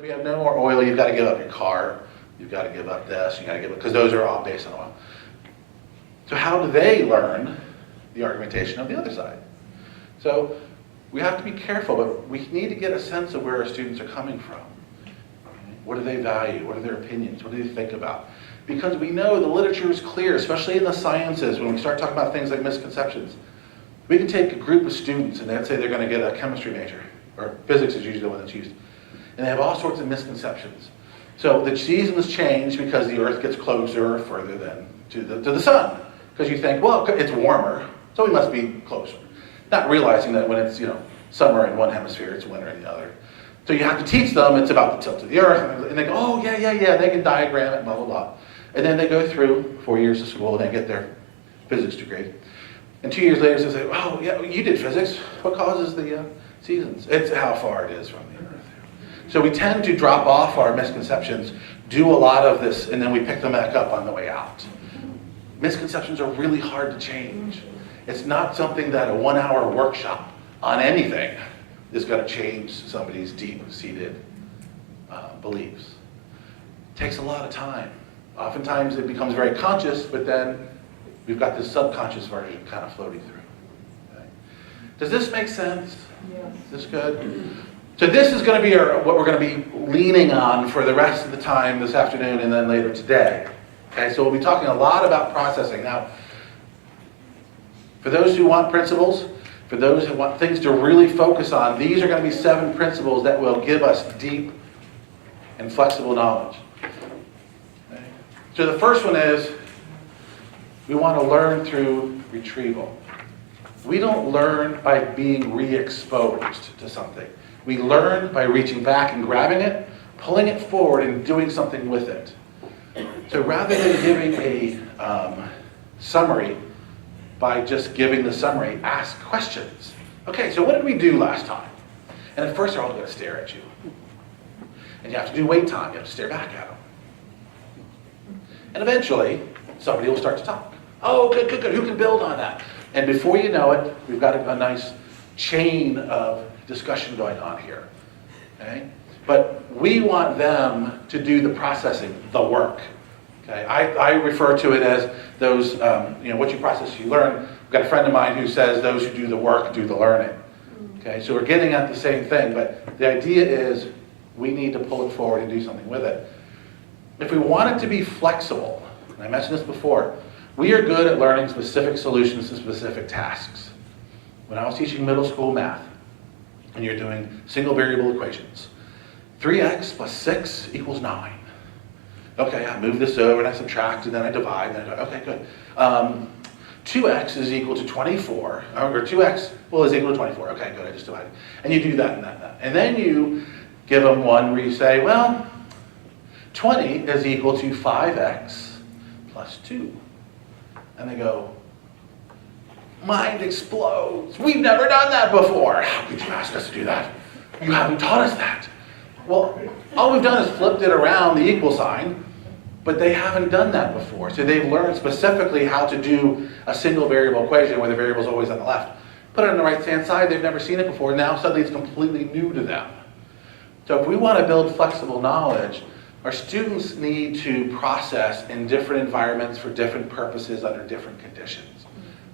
If you have no more oil, you've got to give up your car. You've got to give up this. You've got to give up, because those are all based on oil. So how do they learn the argumentation of the other side? So we have to be careful, but we need to get a sense of where our students are coming from. What do they value? What are their opinions? What do they think about? Because we know the literature is clear, especially in the sciences, when we start talking about things like misconceptions. We can take a group of students and they'd say they're going to get a chemistry major, or physics is usually the one that's used, and they have all sorts of misconceptions. So the seasons change because the Earth gets closer or further than to the sun. Because you think, well, it's warmer, so we must be closer. Not realizing that when it's summer in one hemisphere, it's winter in the other. So you have to teach them it's about the tilt of the Earth, and they go, oh, yeah, they can diagram it, blah, blah, blah. And then they go through 4 years of school and they get their physics degree. And 2 years later, they say, oh, yeah, you did physics. What causes the seasons? It's how far it is from the Earth. So we tend to drop off our misconceptions, do a lot of this, and then we pick them back up on the way out. Misconceptions are really hard to change. It's not something that a 1-hour workshop on anything is going to change somebody's deep-seated beliefs. It takes a lot of time. Oftentimes it becomes very conscious, but then we've got this subconscious version kind of floating through. Okay. Does this make sense? Yes. Is this good? So this is going to be what we're going to be leaning on for the rest of the time this afternoon and then later today. Okay, so we'll be talking a lot about processing. Now, for those who want principles, for those who want things to really focus on, these are going to be 7 principles that will give us deep and flexible knowledge. Okay. So the first one is, we want to learn through retrieval. We don't learn by being re-exposed to something. We learn by reaching back and grabbing it, pulling it forward, and doing something with it. So rather than giving a summary by just giving the summary, ask questions. Okay, so what did we do last time? And at first they're all going to stare at you. And you have to do wait time. You have to stare back at them. And eventually, somebody will start to talk. Oh, good. Who can build on that? And before you know it, we've got a nice chain of discussion going on here. Okay? But we want them to do the processing, the work. Okay? I refer to it as those, what you process, you learn. I've got a friend of mine who says those who do the work do the learning. Okay? So we're getting at the same thing, but the idea is we need to pull it forward and do something with it. If we want it to be flexible, and I mentioned this before, we are good at learning specific solutions to specific tasks. When I was teaching middle school math, and you're doing single variable equations, 3x plus 6 equals 9. Okay, I move this over and I subtract and then I divide. And okay, good. 2x is equal to 24, or 2x is equal to 24. Okay, good, I just divided. And you do that and that and that. And then you give them one where you say, well, 20 is equal to 5x plus 2. And they go, mind explodes. We've never done that before. How could you ask us to do that? You haven't taught us that. Well, all we've done is flipped it around the equal sign, but they haven't done that before. So they've learned specifically how to do a single variable equation where the variable is always on the left. Put it on the right-hand side, they've never seen it before. Now suddenly it's completely new to them. So if we want to build flexible knowledge, our students need to process in different environments for different purposes under different conditions.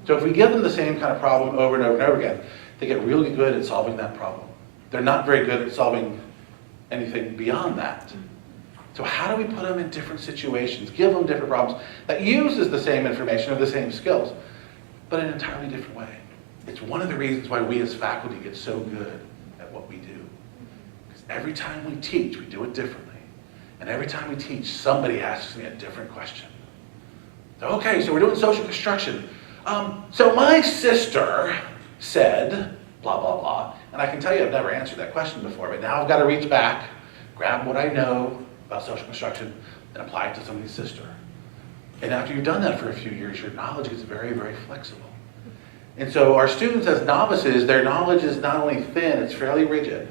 So if we give them the same kind of problem over and over and over again, they get really good at solving that problem. They're not very good at solving anything beyond that. So how do we put them in different situations, give them different problems that uses the same information or the same skills, but in an entirely different way? It's one of the reasons why we as faculty get so good at what we do. Because every time we teach, we do it differently. And every time we teach, somebody asks me a different question. So, okay, so we're doing social construction. So my sister said, blah, blah, blah. And I can tell you I've never answered that question before, but now I've got to reach back, grab what I know about social construction, and apply it to somebody's sister. And after you've done that for a few years, your knowledge gets very, very flexible. And so our students as novices, their knowledge is not only thin, it's fairly rigid.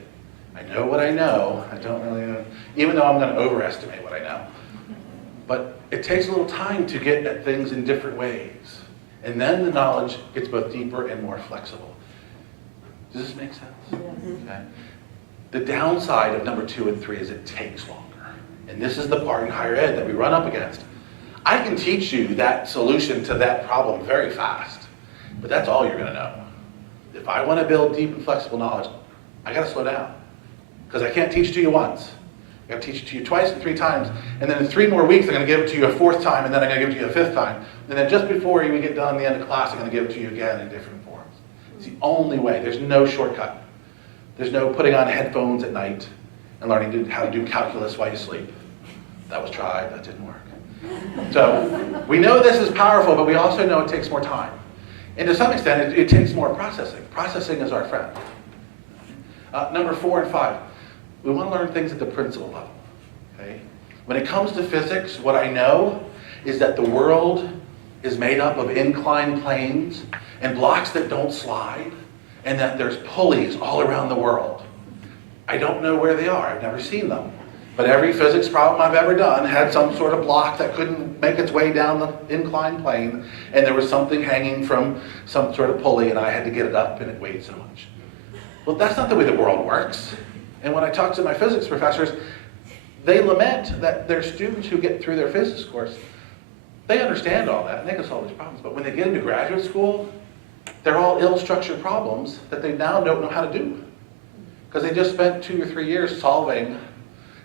I know what I know. I don't really know, even though I'm going to overestimate what I know. But it takes a little time to get at things in different ways. And then the knowledge gets both deeper and more flexible. Does this make sense? Yes. Okay. The downside of number 2 and 3 is it takes longer. And this is the part in higher ed that we run up against. I can teach you that solution to that problem very fast, but that's all you're going to know. If I want to build deep and flexible knowledge, I got to slow down, because I can't teach it to you once. I got to teach it to you twice and 3 times, and then in 3 more weeks, I'm going to give it to you a 4th time, and then I'm going to give it to you a 5th time. And then just before you get done at the end of class, I'm going to give it to you again in different forms. It's the only way. There's no shortcut. There's no putting on headphones at night and learning how to do calculus while you sleep. That was tried, that didn't work. So we know this is powerful, but we also know it takes more time. And to some extent, it takes more processing. Processing is our friend. Number 4 and 5, we want to learn things at the principle level. Okay? When it comes to physics, what I know is that the world is made up of inclined planes and blocks that don't slide, and that there's pulleys all around the world. I don't know where they are. I've never seen them. But every physics problem I've ever done had some sort of block that couldn't make its way down the inclined plane, and there was something hanging from some sort of pulley, and I had to get it up, and it weighed so much. Well, that's not the way the world works. And when I talk to my physics professors, they lament that their students who get through their physics course, they understand all that, and they can solve these problems. But when they get into graduate school, they're all ill-structured problems that they now don't know how to do, because they just spent 2 or 3 years solving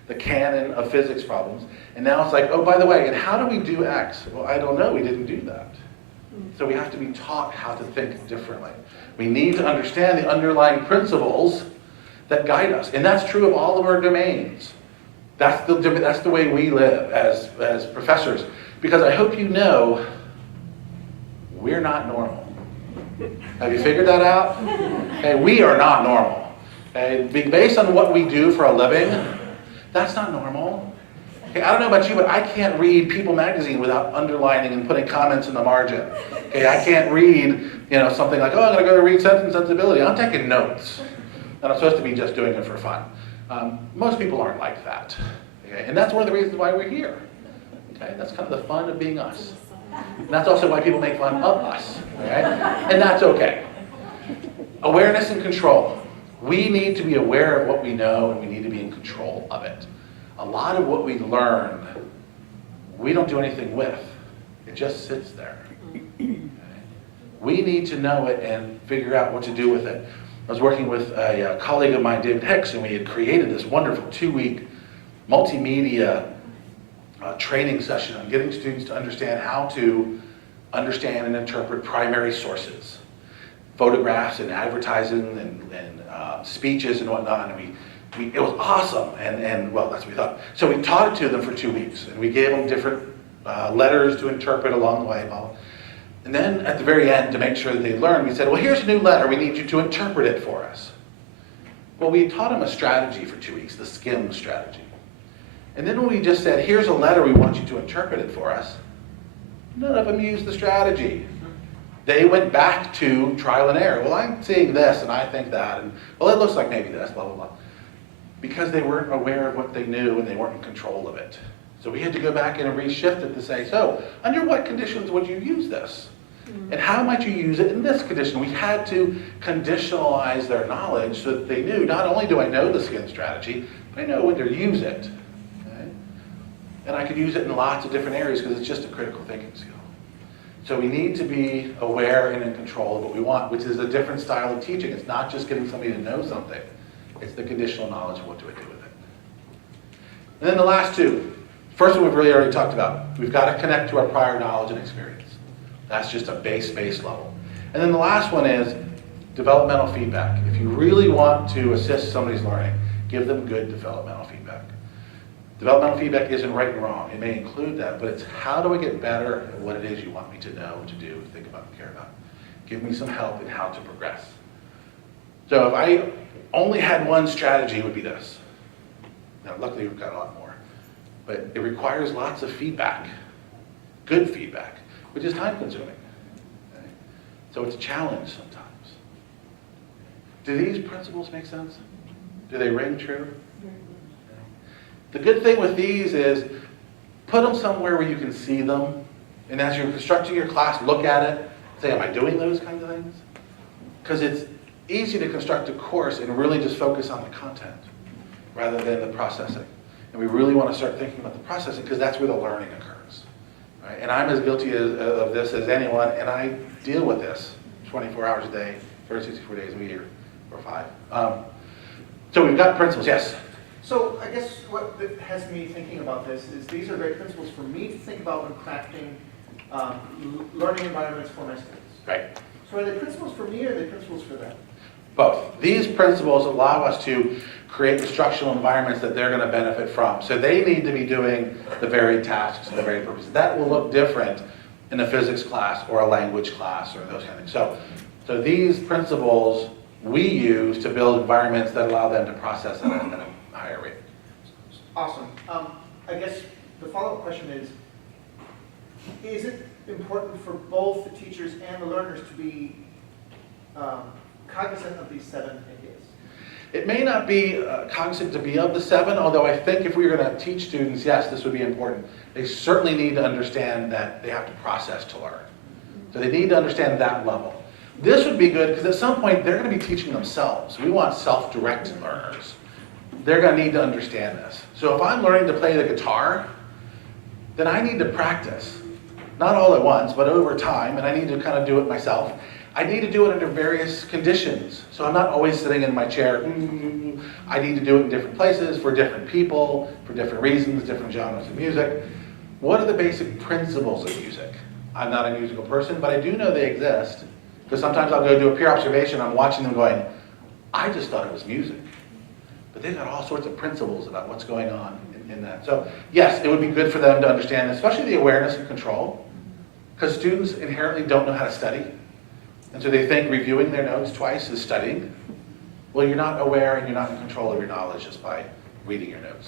the canon of physics problems. And now it's like, oh, by the way, and how do we do X? Well, I don't know, we didn't do that. So we have to be taught how to think differently. We need to understand the underlying principles that guide us. And that's true of all of our domains. That's the way we live as professors. Because I hope you know, we're not normal. Have you figured that out? Okay, we are not normal. Okay, based on what we do for a living, that's not normal. Okay, I don't know about you, but I can't read People magazine without underlining and putting comments in the margin. Okay, I can't read, something like, oh, I'm going to go to read Sense and Sensibility. I'm taking notes. And I'm supposed to be just doing it for fun. Most people aren't like that. Okay? And that's one of the reasons why we're here. Okay? That's kind of the fun of being us. And that's also why people make fun of us. Okay? And that's okay. Awareness and control. We need to be aware of what we know, and we need to be in control of it. A lot of what we learn, we don't do anything with. It just sits there. Okay? We need to know it and figure out what to do with it. I was working with a colleague of mine, David Hicks, and we had created this wonderful 2-week multimedia training session on getting students to understand how to understand and interpret primary sources, photographs and advertising and speeches and whatnot. And it was awesome, and well, that's what we thought. So we taught it to them for 2 weeks, and we gave them different letters to interpret along the way. And then at the very end, to make sure that they learned, we said, well, here's a new letter. We need you to interpret it for us. Well, we taught them a strategy for 2 weeks, the SCIM strategy. And then when we just said, here's a letter, we want you to interpret it for us, none of them used the strategy. They went back to trial and error. Well, I'm seeing this, and I think that, and well, it looks like maybe this, blah, blah, blah. Because they weren't aware of what they knew, and they weren't in control of it. So we had to go back in and reshift it to say, so under what conditions would you use this? And how might you use it in this condition? We had to conditionalize their knowledge so that they knew, not only do I know the SCIM strategy, but I know when to use it. Okay? And I could use it in lots of different areas because it's just a critical thinking skill. So we need to be aware and in control of what we want, which is a different style of teaching. It's not just getting somebody to know something. It's the conditional knowledge of what do I do with it. And then the last 2. First one we've really already talked about. We've got to connect to our prior knowledge and experience. That's just a base level. And then the last one is developmental feedback. If you really want to assist somebody's learning, give them good developmental feedback. Developmental feedback isn't right and wrong. It may include that, but it's how do I get better at what it is you want me to know, to do, think about, and care about. Give me some help in how to progress. So if I only had one strategy, it would be this. Now, luckily, we've got a lot more. But it requires lots of feedback, good feedback, which is time consuming. Okay? So it's a challenge sometimes. Do these principles make sense? Do they ring true? The good thing with these is put them somewhere where you can see them, and as you're constructing your class, look at it, say, am I doing those kinds of things? Because it's easy to construct a course and really just focus on the content. rather than the processing. And we really want to start thinking about the processing because that's where the learning occurs. Right? And I'm as guilty of this as anyone, and I deal with this 24 hours a day, 364 days a year, or 5. So we've got principles, yes? So I guess what has me thinking about this is these are great principles for me to think about when crafting learning environments for my students. Right. So are they principles for me or are they principles for them? Both. These principles allow us to create instructional environments that they're going to benefit from. So they need to be doing the very tasks and the very purposes. That will look different in a physics class or a language class or those kind of things. So these principles we use to build environments that allow them to process at a higher rate. Awesome. I guess the follow-up question is it important for both the teachers and the learners to be cognizant of these 7 ideas? It may not be cognizant to be of the 7, although I think if we were going to teach students, yes, this would be important. They certainly need to understand that they have to process to learn. So they need to understand that level. This would be good because at some point they're going to be teaching themselves. We want self-directed learners. They're going to need to understand this. So if I'm learning to play the guitar, then I need to practice. Not all at once, but over time, and I need to kind of do it myself. I need to do it under various conditions. So I'm not always sitting in my chair. I need to do it in different places, for different people, for different reasons, different genres of music. What are the basic principles of music? I'm not a musical person, but I do know they exist. Because sometimes I'll go do a peer observation, I'm watching them going, I just thought it was music. But they've got all sorts of principles about what's going on in that. So yes, it would be good for them to understand, especially the awareness and control. Because students inherently don't know how to study. And so they think reviewing their notes twice is studying. Well, you're not aware and you're not in control of your knowledge just by reading your notes.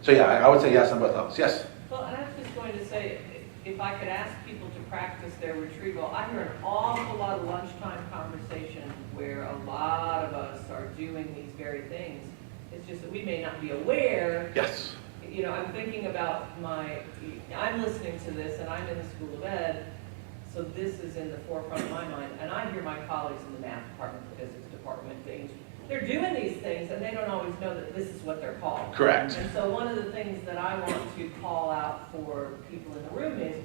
So yeah, I would say yes on both levels. Yes? Well, and I was just going to say, if I could ask people to practice their retrieval, I hear an awful lot of lunchtime conversation where a lot of us are doing these very things. It's just that we may not be aware. Yes. You know, I'm thinking about I'm listening to this and I'm in the School of Ed, so this is in the forefront of my mind. And I hear my colleagues in the math department, the physics department, things. They're doing these things and they don't always know that this is what they're called. Correct. And so one of the things that I want to call out for people in the room is,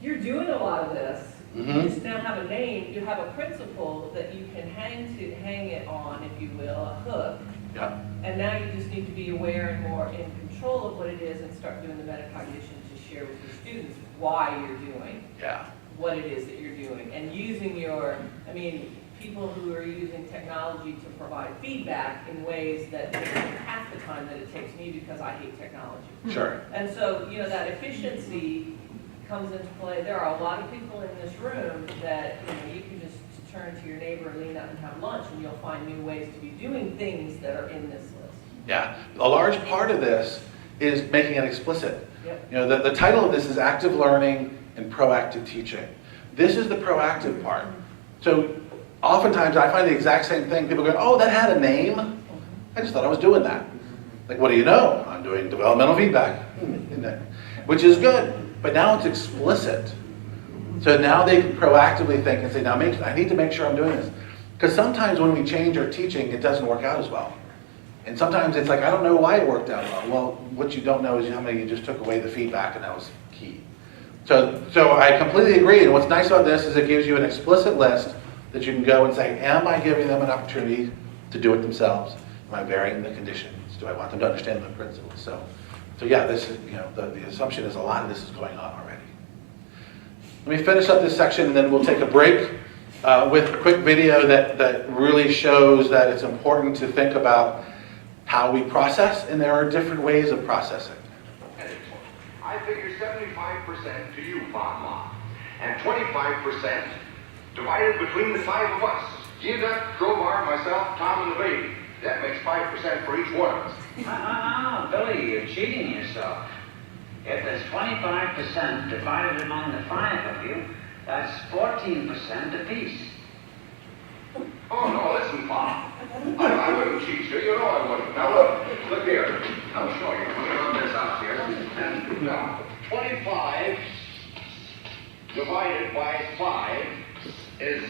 you're doing a lot of this. Mm-hmm. You just now have a name, you have a principle that you can hang it on, if you will, a hook. Yeah. And now you just need to be aware and more in control of what it is and start doing the metacognition to share with your students why you're doing what it is that you're doing. And using people who are using technology to provide feedback in ways that take half the time that it takes me because I hate technology. Sure. And so, that efficiency comes into play. There are a lot of people in this room that, you can just turn to your neighbor and lean out and have lunch and you'll find new ways to be doing things that are in this list. Yeah. A large part of this is making it explicit. Yep. The title of this is Active Learning and Proactive Teaching. This is the proactive part. So oftentimes I find the exact same thing. People go, oh, that had a name? I just thought I was doing that. Like, what do you know? I'm doing developmental feedback, which is good, but now it's explicit. So now they can proactively think and say, now I need to make sure I'm doing this. Because sometimes when we change our teaching, it doesn't work out as well. And sometimes it's like, I don't know why it worked out well. Well, what you don't know is how many you just took away the feedback, and that was key. So I completely agree, and what's nice about this is it gives you an explicit list that you can go and say, am I giving them an opportunity to do it themselves? Am I varying the conditions? Do I want them to understand the principles? So yeah, this is, the assumption is a lot of this is going on already. Let me finish up this section and then we'll take a break with a quick video that really shows that it's important to think about how we process, and there are different ways of processing. I figure 75% to you, Mama, and 25% divided between the 5 of us. Gina, Crowbar, myself, Tom, and the baby. That makes 5% for each one of us. Billy, you're cheating yourself. If there's 25% divided among the 5 of you, that's 14% apiece. Oh, no, listen, Mom. I wouldn't cheat you. You know I wouldn't. Now, look here. I'll show you. Let me run this out here. And now, 25 divided by 5 is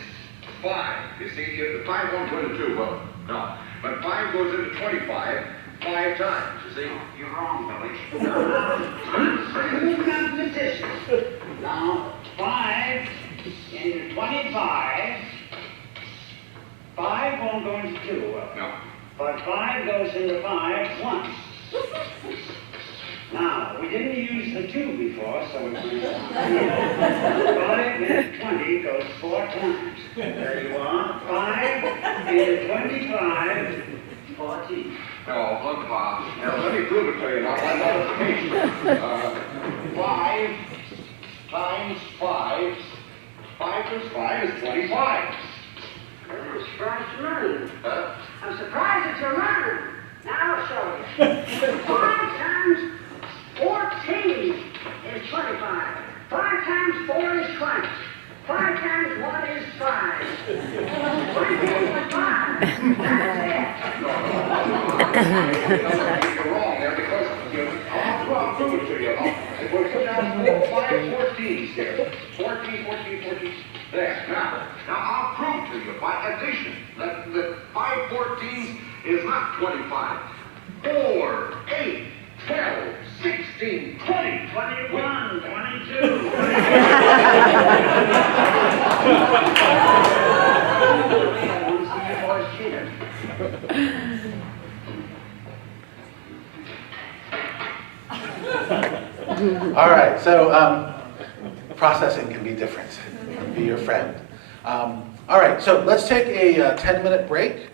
5. You see, the 5 won't put it 2, but no. But 5 goes into 25 5 times, you see? You're wrong, Billy. Two competitions. Now, 5 into 25. 5 won't go into 2. No. But 5 goes into 5 once. Now, we didn't use the 2 before, so it's 5 into 20 goes 4 times. There you are. 5 into 25, 14. No, look, Bob. Now, let me prove it to you now by multiplication. 5 times 5. 5 times 5 is 25. I'm surprised you learned. Huh? I'm surprised that you learned. Now I'll show you. 5 times 14 is 25. 5 times 4 is 20. 5 times 1 is 5. 20 is 5. That's it. You're wrong there because I'll prove it to you. We'll put down 5 14s here. 14, 14, 14. There. Now I'll prove to you by addition that 5 14s is not 25. 4, 8, 12, 16, 20, 21, 22. I want to see you boys cheated. All right, so processing can be different. Be your friend. All right, so let's take a 10-minute break.